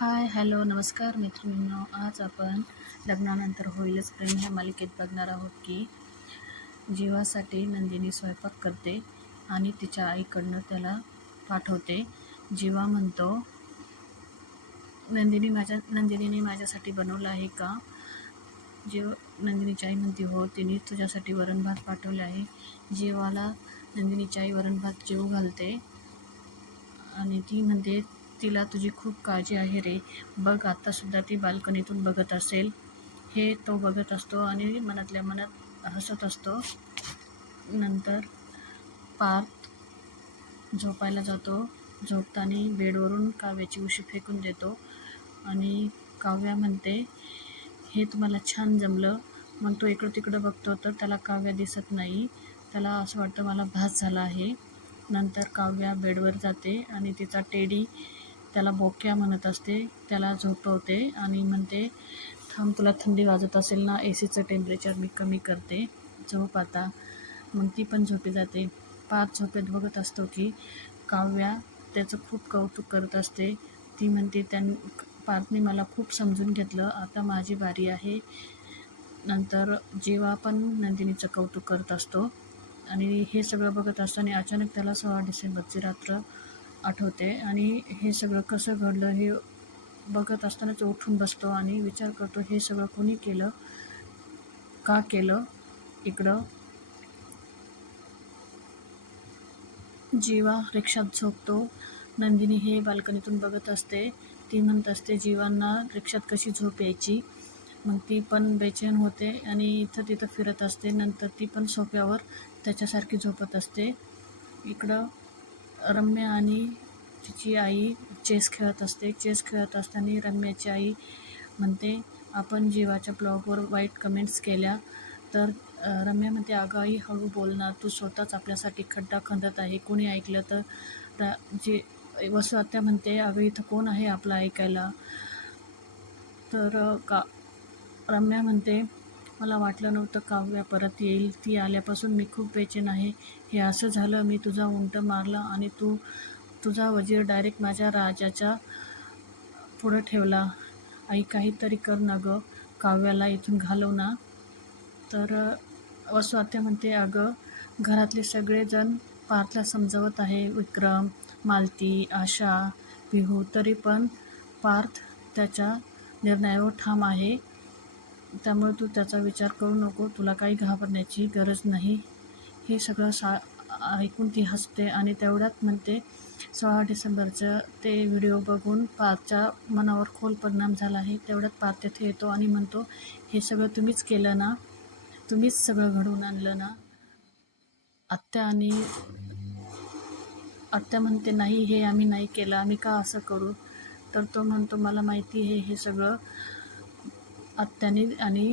Hi hello नमस्कार मैत्रिणींनो आज आपण लग्नानंतर होईलच प्रेम ह्या मालिकेत बघणार आहोत की जीवासाठी नंदिनी स्वयंपाक करते आणि तिच्या आईकडनं त्याला पाठवते. जीवा म्हणतो नंदिनी माझ्या नंदिनीने माझ्यासाठी बनवलं आहे का? जीव नंदिनीची आई म्हणते हो तिने तुझ्यासाठी वरण भात पाठवले आहे. जीवाला नंदिनीची आई वरण भात जेव घालते आणि ती म्हणते तिला तुझी खूप काळजी आहे रे. बघ आत्तासुद्धा ती बाल्कनीतून बघत असेल. हे तो बघत असतो आणि मनातल्या मनात हसत असतो. नंतर पार्थ झोपायला जातो. झोपताना बेडवरून काव्याची उशी फेकून देतो आणि काव्या म्हणते हे तुम्हाला छान जमलं. मग तो इकडं तिकडं बघतो तर त्याला काव्या दिसत नाही. त्याला असं वाटतं मला भास झाला आहे. नंतर काव्या बेडवर जाते आणि तिचा टेडी त्याला बोक्या म्हणत असते त्याला झोपवते आणि म्हणते थांब तुला थंडी वाजत असेल ना ए सीचं टेम्परेचर मी कमी करते. झोप आता. मग ती पण झोपी जाते. पाच झोपेत बघत असतो की काव्या त्याचं खूप कौतुक करत असते. ती म्हणते त्यां पार्थने मला खूप समजून घेतलं. आता माझी बारी आहे. नंतर जेव्हा पण नंदिनीचं कौतुक करत असतो. आणि हे सगळं बघत असताना अचानक त्याला सोळा डिसेंबरची रात्र आठवते. आणि हे सगळं कसं घडलं हे बघत असतानाच उठून बसतो आणि विचार करतो हे सगळं कोणी केलं? का केलं इकडं? जीवा रिक्षात झोपतो. नंदिनी हे बाल्कनीतून बघत असते. ती म्हणत असते जीवांना रिक्षात कशी झोप यायची? मग ती पण बेचैन होते आणि इथं तिथं फिरत असते. नंतर ती पण सोफ्यावर त्याच्यासारखी झोपत असते. इकडं रम्या आणि तिची आई चेस खेळत असते. चेस खेळत असताना रम्याची आई म्हणते आपण जीवाच्या ब्लॉगवर वाईट कमेंट्स केल्या तर रम्या म्हणते अगं आई हळू बोलणार तू स्वतःच आपल्यासाठी खड्डा खंदत आहे. कोणी ऐकलं तर र जी वसू म्हणते अगं इथं कोण आहे आपलं ऐकायला? तर का रम्या म्हणते मला वाटलं नव्हतं काव्या परत येईल. ती आल्यापासून मी खूप बेचैन आहे. हे असं झालं मी तुझा उंट मारला आणि तू तुझा वजीर डायरेक्ट माझ्या राजाच्या पुढं ठेवला. आई काहीतरी कर ना गं काव्याला इथून घालव ना. तर वसू म्हणते अगं घरातले सगळेजण पार्थला समजवत आहे. विक्रम मालती आशा पिहू तरी पण पार्थ त्याच्या निर्णयावर ठाम आहे. त्यामुळे तू त्याचा विचार करू नको. तुला काही घाबरण्याची गरज नाही. हे सगळं सा ऐकून ती हसते आणि तेवढ्यात म्हणते सोळा डिसेंबरचं ते व्हिडिओ बघून पार्थच्या मनावर खोल परिणाम झाला आहे. तेवढ्यात पार्थ तेथे येतो आणि म्हणतो हे सगळं तुम्हीच केलं ना? तुम्हीच सगळं घडवून आणलं ना? आत्या आणि आत्या म्हणते नाही हे आम्ही नाही केलं. आम्ही का असं करू? तर तो म्हणतो मला माहिती आहे हे सगळं आत्याने आणि